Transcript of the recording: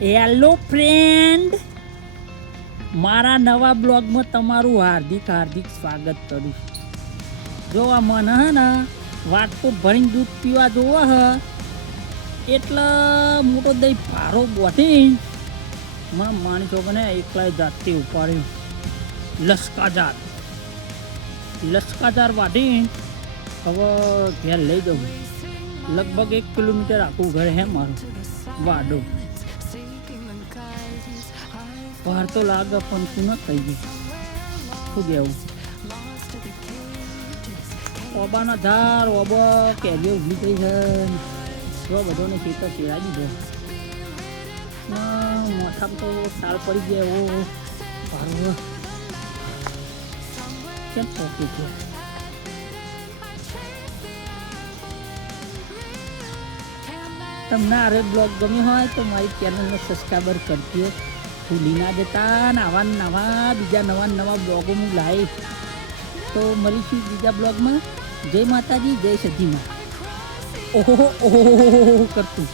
Hello friend, મારા નવા બ્લોગમાં તમારું હાર્દિક સ્વાગત કરું. જો આ મને હે ને વાટકો ભરીને દૂધ પીવા જોવો હ એટલે મોટો દહીં ભારો બોધી મને માણી છોકને એકલા જાતથી ઉપાડ્યું. લસકાજાર વાઢી હવે ઘેર લઈ દઉં. લગભગ 1 કિલોમીટર આખું ઘર હે મારું વાડો. બહાર તો લાગે પણ શું ન થઈ ગયું શું કહેવું. ઓબાના ધાર ઓબા કેરીઓ ઊભી થઈ છે. જો બધોને ખેતર ચેરાઈ દીધો. મોઠામાં તો સાલ પડી ગયા એવો ભારો કેમ પહોંચી છે. તમને આ બ્લોગ ગમ્યો હોય તો મારી ચેનલને સબસ્ક્રાઈબર કરજો. ભૂલી ના જતા. નવા બીજા નવા બ્લોગો હું લાવીશ. તો મળીશું બીજા બ્લોગમાં. જય માતાજી, જય સજીમાં. ઓહો કરતું.